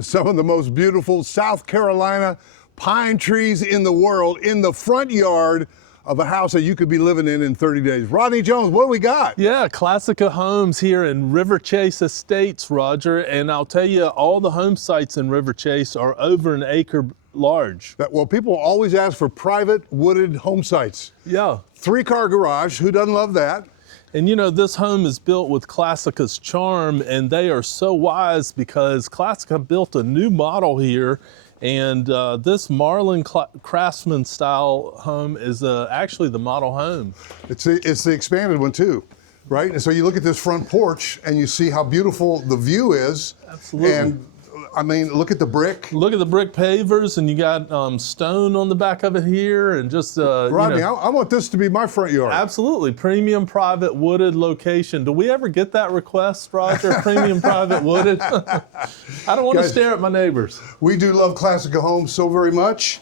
some of the most beautiful South Carolina pine trees in the world in the front yard of a house that you could be living in 30 days. Rodney Jones, what do we got? Yeah, Classica Homes here in Riverchase Estates, Roger. And I'll tell you, all the home sites in Riverchase are over an acre large. Well, people always ask for private wooded home sites. Yeah. 3-car garage, who doesn't love that? And you know, this home is built with Classica's charm, and they are so wise because Classica built a new model here. And this Marin craftsman style home is actually the model home. It's the expanded one too, right? And so you look at this front porch and you see how beautiful the view is. Absolutely. And I mean, look at the brick. Look at the brick pavers, and you got stone on the back of it here, and just Rodney, you know, I want this to be my front yard. Absolutely, premium private wooded location. Do we ever get that request, Roger? Premium private wooded? I don't want to stare at my neighbors. We do love Classica Homes so very much,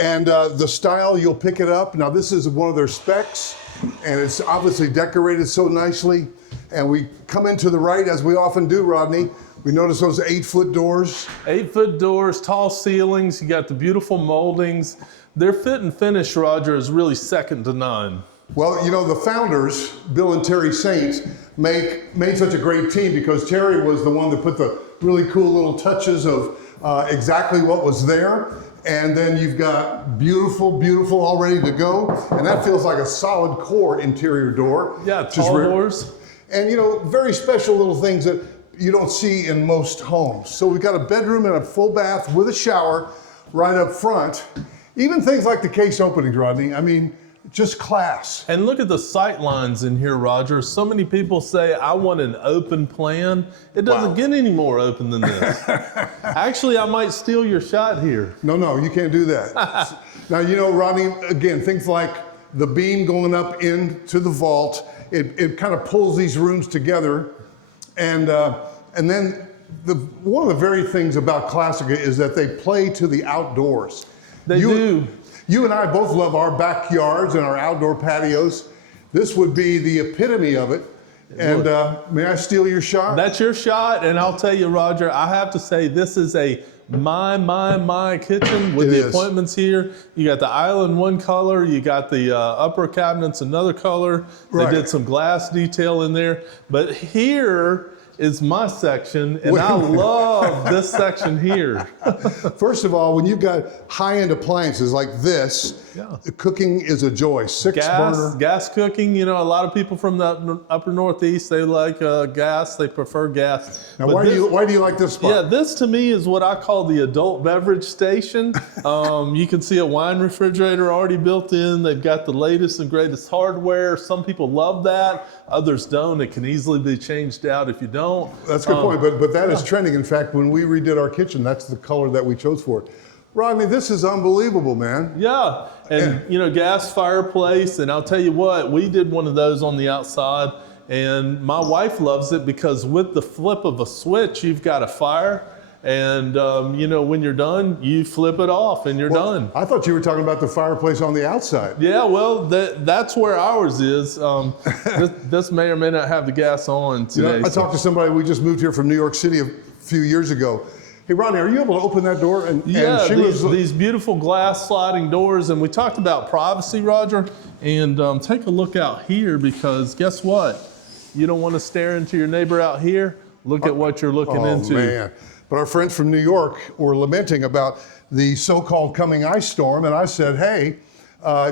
and the style, you'll pick it up. Now this is one of their specs, and it's obviously decorated so nicely. And we come into the right, as we often do, Rodney. We notice those 8-foot doors. 8-foot doors, tall ceilings. You got the beautiful moldings. Their fit and finish, Roger, is really second to none. Well, you know, the founders, Bill and Terry Saint, made such a great team because Terry was the one that put the really cool little touches of exactly what was there. And then you've got beautiful, beautiful, all ready to go. And that feels like a solid core interior door. Yeah, tall doors. And you know, very special little things that you don't see in most homes. So we've got a bedroom and a full bath with a shower right up front. Even things like the case openings, Rodney. I mean, just class. And look at the sight lines in here, Roger. So many people say, I want an open plan. It doesn't get any more open than this. Actually, I might steal your shot here. No, you can't do that. Now, you know, Rodney, again, things like the beam going up into the vault, it kind of pulls these rooms together. And then one of the very things about Classica is that they play to the outdoors. They do. You and I both love our backyards and our outdoor patios. This would be the epitome of it. And may I steal your shot? That's your shot, and I'll tell you, Roger, I have to say this is a my kitchen with the appointments here. You got the island one color, you got the upper cabinets another color. They did some glass detail in there. But here is my section, and I love this section here. First of all, when you've got high-end appliances like this, cooking is a joy. Burner. Gas cooking, you know, a lot of people from the upper Northeast, they like gas, they prefer gas. Now, why do you like this spot? Yeah, this to me is what I call the adult beverage station. You can see a wine refrigerator already built in. They've got the latest and greatest hardware. Some people love that, others don't. It can easily be changed out if you don't. That's a good point, but that is trending. In fact, when we redid our kitchen, that's the color that we chose for it. Rodney, this is unbelievable, man. Yeah, and you know, gas fireplace, and I'll tell you what, we did one of those on the outside, and my wife loves it because with the flip of a switch, you've got a fire, and you know, when you're done, you flip it off and you're done. I thought you were talking about the fireplace on the outside. Yeah, well, that's where ours is. This may or may not have the gas on today. You know, I talked to somebody, we just moved here from New York City a few years ago. Hey, Rodney, are you able to open that door? And these beautiful glass sliding doors, and we talked about privacy, Roger, and take a look out here because guess what? You don't want to stare into your neighbor out here. Look at what you're looking into. Oh, man. But our friends from New York were lamenting about the so-called coming ice storm, and I said, hey,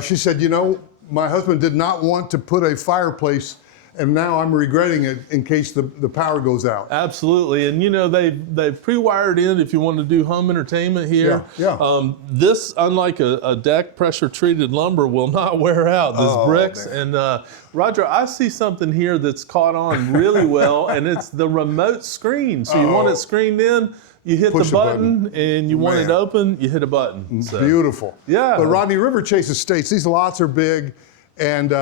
she said, you know, my husband did not want to put a fireplace, and now I'm regretting it in case the power goes out. Absolutely, and you know, they've pre-wired in if you want to do home entertainment here. Yeah. This, unlike a deck, pressure-treated lumber will not wear out. This bricks, man. And Roger, I see something here that's caught on really well, and it's the remote screen. So you want it screened in, you hit the button, and you want it open, you hit a button. So. Beautiful. Yeah. But Rodney, Riverchase Estates, these lots are big, and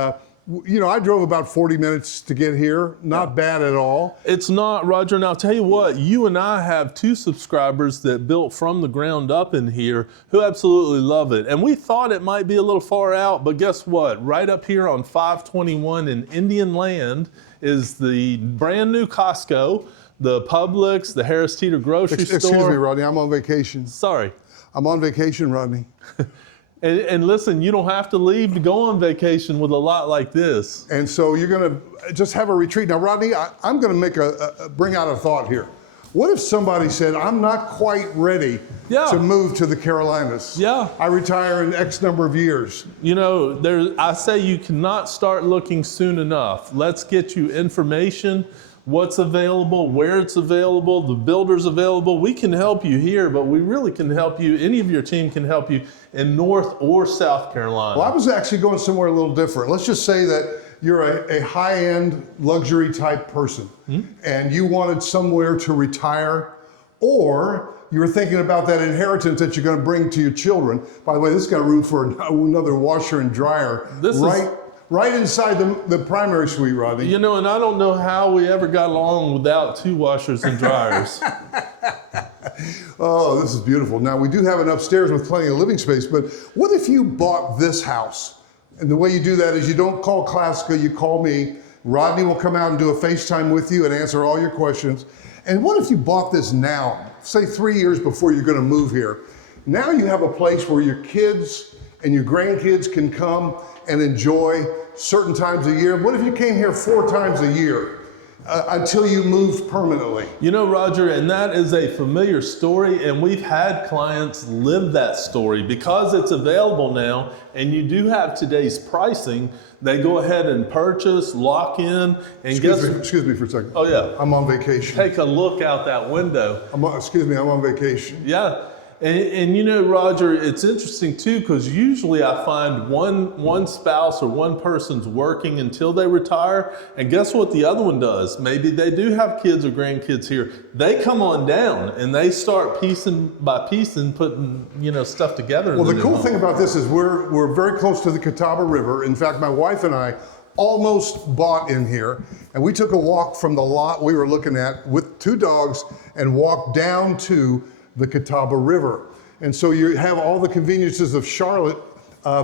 you know, I drove about 40 minutes to get here. Not bad at all. It's not, Roger. And I'll tell you what, you and I have 2 subscribers that built from the ground up in here who absolutely love it. And we thought it might be a little far out, but guess what? Right up here on 521 in Indian Land is the brand new Costco. the Publix, the Harris Teeter grocery store. Excuse me, Rodney, I'm on vacation. Sorry. I'm on vacation, Rodney. And listen, you don't have to leave to go on vacation with a lot like this. And so you're going to just have a retreat. Now, Rodney, I'm going to bring out a thought here. What if somebody said, I'm not quite ready to move to the Carolinas? Yeah. I retire in X number of years. You know, I say you cannot start looking soon enough. Let's get you information, what's available, where it's available, the builders available. We can help you here, but we really can help you. Any of your team can help you in North or South Carolina. Well, I was actually going somewhere a little different. Let's just say that you're a high-end luxury type person and you wanted somewhere to retire, or you were thinking about that inheritance that you're going to bring to your children. By the way, this got room for another washer and dryer right inside the primary suite, Rodney. You know, and I don't know how we ever got along without 2 washers and dryers. Oh, this is beautiful. Now, we do have an upstairs with plenty of living space, but what if you bought this house? And the way you do that is you don't call Classica, you call me. Rodney will come out and do a FaceTime with you and answer all your questions. And what if you bought this now, say 3 years before you're going to move here? Now you have a place where your kids and your grandkids can come and enjoy certain times a year. What if you came here 4 times a year until you moved permanently? You know, Roger, and that is a familiar story, and we've had clients live that story. Because it's available now, and you do have today's pricing, they go ahead and purchase, lock in, and excuse me for a second. Oh yeah. I'm on vacation. Take a look out that window. I'm on vacation. Yeah. And you know, Roger, it's interesting too, because usually I find one spouse or one person's working until they retire, and guess what the other one does? Maybe they do have kids or grandkids here. They come on down and they start piecing by piecing, putting, you know, stuff together. Well, the cool thing about this is we're very close to the Catawba River. In fact, my wife and I almost bought in here, and we took a walk from the lot we were looking at with 2 dogs and walked down to the Catawba River. And so you have all the conveniences of Charlotte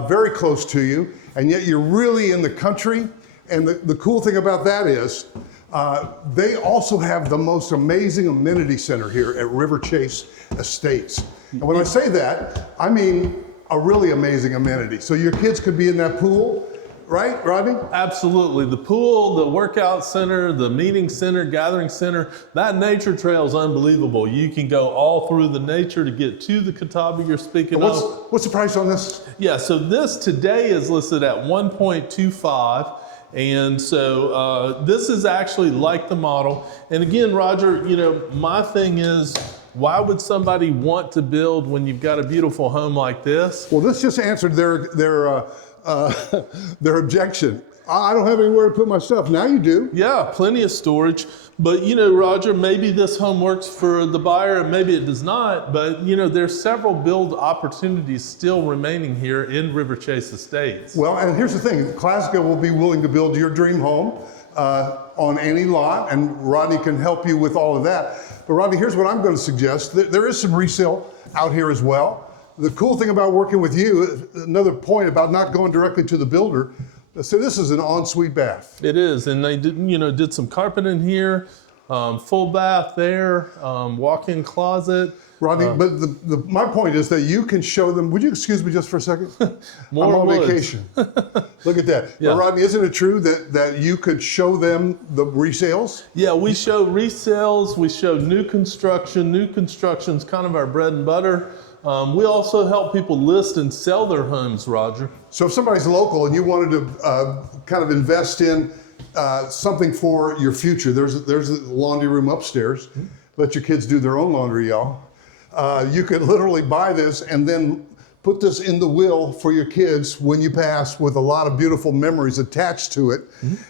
very close to you, and yet you're really in the country. And the cool thing about that is they also have the most amazing amenity center here at Riverchase Estates. And when I say that, I mean a really amazing amenity. So your kids could be in that pool, right, Rodney? Absolutely. The pool, the workout center, the meeting center, gathering center, that nature trail is unbelievable. You can go all through the nature to get to the Catawba you're speaking of. What's the price on this? Yeah, so this today is listed at 1.25. And so this is actually like the model. And again, Roger, you know, my thing is, why would somebody want to build when you've got a beautiful home like this? Well, this just answered their objection. I don't have anywhere to put my stuff. Now you do. Yeah, plenty of storage. But you know, Roger, maybe this home works for the buyer and maybe it does not. But you know, there's several build opportunities still remaining here in Riverchase Estates. Well, and here's the thing. Classica will be willing to build your dream home on any lot, and Rodney can help you with all of that. But Rodney, here's what I'm going to suggest. There is some resale out here as well. The cool thing about working with you, another point about not going directly to the builder, so this is an ensuite bath. It is, and they did some carpet in here, full bath there, walk-in closet. Rodney, but my point is that you can show them. Would you excuse me just for a second? I'm on vacation. Look at that. Yeah. But Rodney, isn't it true that you could show them the resales? Yeah, we show resales. We show new construction. New construction's kind of our bread and butter. We also help people list and sell their homes, Roger. So if somebody's local and you wanted to kind of invest in something for your future, there's a laundry room upstairs. Let your kids do their own laundry, y'all. You could literally buy this and then put this in the will for your kids when you pass, with a lot of beautiful memories attached to it.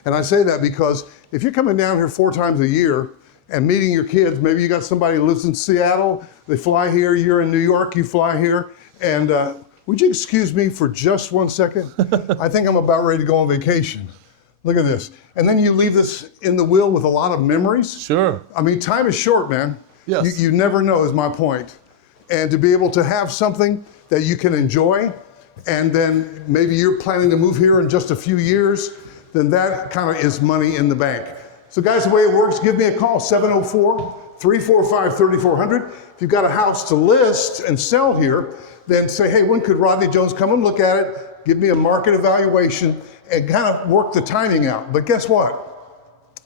And I say that because if you're coming down here 4 times a year and meeting your kids, maybe you got somebody who lives in Seattle, they fly here, you're in New York, you fly here, and would you excuse me for just 1 second? I think I'm about ready to go on vacation. Look at this. And then you leave this in the will with a lot of memories. Sure. I mean, time is short, man. Yes. You never know is my point. And to be able to have something that you can enjoy, and then maybe you're planning to move here in just a few years, then that kind of is money in the bank. So guys, the way it works, give me a call, 704-345-3400. If you've got a house to list and sell here, then say, hey, when could Rodney Jones come and look at it, give me a market evaluation, and kind of work the timing out. But guess what?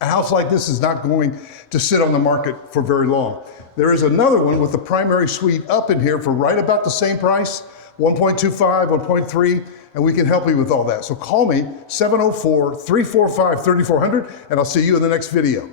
A house like this is not going to sit on the market for very long. There is another one with the primary suite up in here for right about the same price, 1.25, 1.3, and we can help you with all that. So call me, 704-345-3400, and I'll see you in the next video.